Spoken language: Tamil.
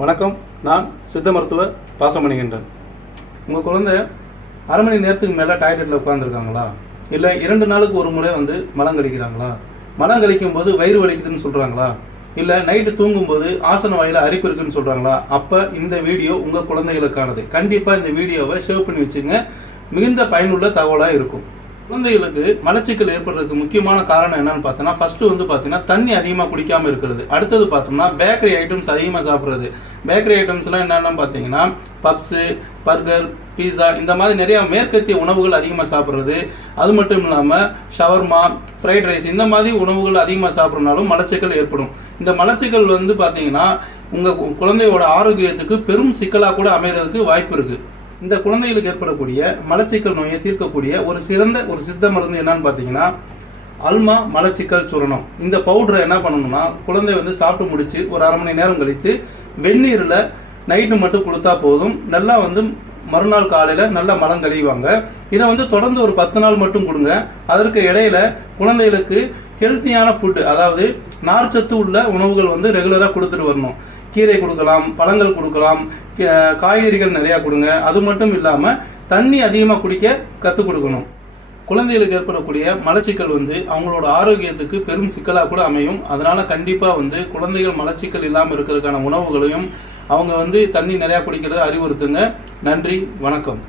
வணக்கம். நான் சித்த மருத்துவர் பாசமணிகண்டன். உங்கள் குழந்தை அரை மணி நேரத்துக்கு மேலே டாய்லெட்டில் உட்காந்துருக்காங்களா? இல்லை 2 நாளுக்கு ஒரு முறை மலம் கழிக்கிறாங்களா? மலம் கழிக்கும் போது வயிறு வலிக்குதுன்னு சொல்கிறாங்களா? இல்லை நைட்டு தூங்கும்போது ஆசன வாயில் அரிப்பு இருக்குன்னு சொல்கிறாங்களா? அப்போ இந்த வீடியோ உங்கள் குழந்தைகளுக்கானது. கண்டிப்பாக இந்த வீடியோவை சேவ் பண்ணி வச்சுங்க. மிகுந்த பயனுள்ள தகவலாக இருக்கும். குழந்தைகளுக்கு மலச்சிக்கல் ஏற்படுறதுக்கு முக்கியமான காரணம் என்னன்னு பார்த்தோன்னா, ஃபர்ஸ்ட் பார்த்தீங்கன்னா தண்ணி அதிகமாக குடிக்காமல் இருக்கிறது. அடுத்தது பார்த்தோம்னா பேக்கரி ஐட்டம்ஸ் அதிகமாக சாப்பிட்றது. பேக்கரி ஐட்டம்ஸ்லாம் என்னென்னு பார்த்தீங்கன்னா பப்ஸு, பர்கர், பீஸா இந்த மாதிரி நிறையா மேற்கத்திய உணவுகள் அதிகமாக சாப்பிட்றது. அது மட்டும் இல்லாமல் ஷவர்மா, ஃப்ரைட் ரைஸ் இந்த மாதிரி உணவுகள் அதிகமாக சாப்பிட்றதுனாலும் மலச்சிக்கல் ஏற்படும். இந்த மலச்சிக்கல் பார்த்தீங்கன்னா உங்கள் குழந்தையோட ஆரோக்கியத்துக்கு பெரும் சிக்கலாக கூட அமைகிறதுக்கு வாய்ப்பு இருக்குது. இந்த குழந்தைகளுக்கு ஏற்படக்கூடிய மலச்சிக்கல் நோயை தீர்க்கக்கூடிய ஒரு சித்த மருந்து என்னன்னு பார்த்தீங்கன்னா அல்மா மலச்சிக்கல் சூரணம். இந்த பவுடரை என்ன பண்ணணும்னா குழந்தை சாப்பிட்டு முடிச்சு ஒரு அரை மணி நேரம் கழித்து வெந்நீரில் நைட்டு மட்டும் கொடுத்தா போதும். நல்லா மறுநாள் காலையில் நல்லா மலம் கழிவாங்க. இதை தொடர்ந்து ஒரு 10 நாள் மட்டும் கொடுங்க. அதற்கு இடையில குழந்தைகளுக்கு ஹெல்த்தியான ஃபுட்டு, அதாவது நார்ச்சத்து உள்ள உணவுகள் ரெகுலராக கொடுத்துட்டு வரணும். கீரை கொடுக்கலாம், பழங்கள் கொடுக்கலாம், காய்கறிகள் நிறையா கொடுங்க. அது மட்டும் இல்லாமல் தண்ணி அதிகமாக குடிக்க கற்றுக் கொடுக்கணும். குழந்தைகளுக்கு ஏற்படக்கூடிய மலச்சிக்கல் அவங்களோட ஆரோக்கியத்துக்கு பெரும் சிக்கலாக கூட அமையும். அதனால் கண்டிப்பாக குழந்தைகள் மலச்சிக்கல் இல்லாமல் இருக்கிறதுக்கான உணவுகளையும் அவங்க தண்ணி நிறையா குடிக்கிறத அறிவுறுத்துங்க. நன்றி, வணக்கம்.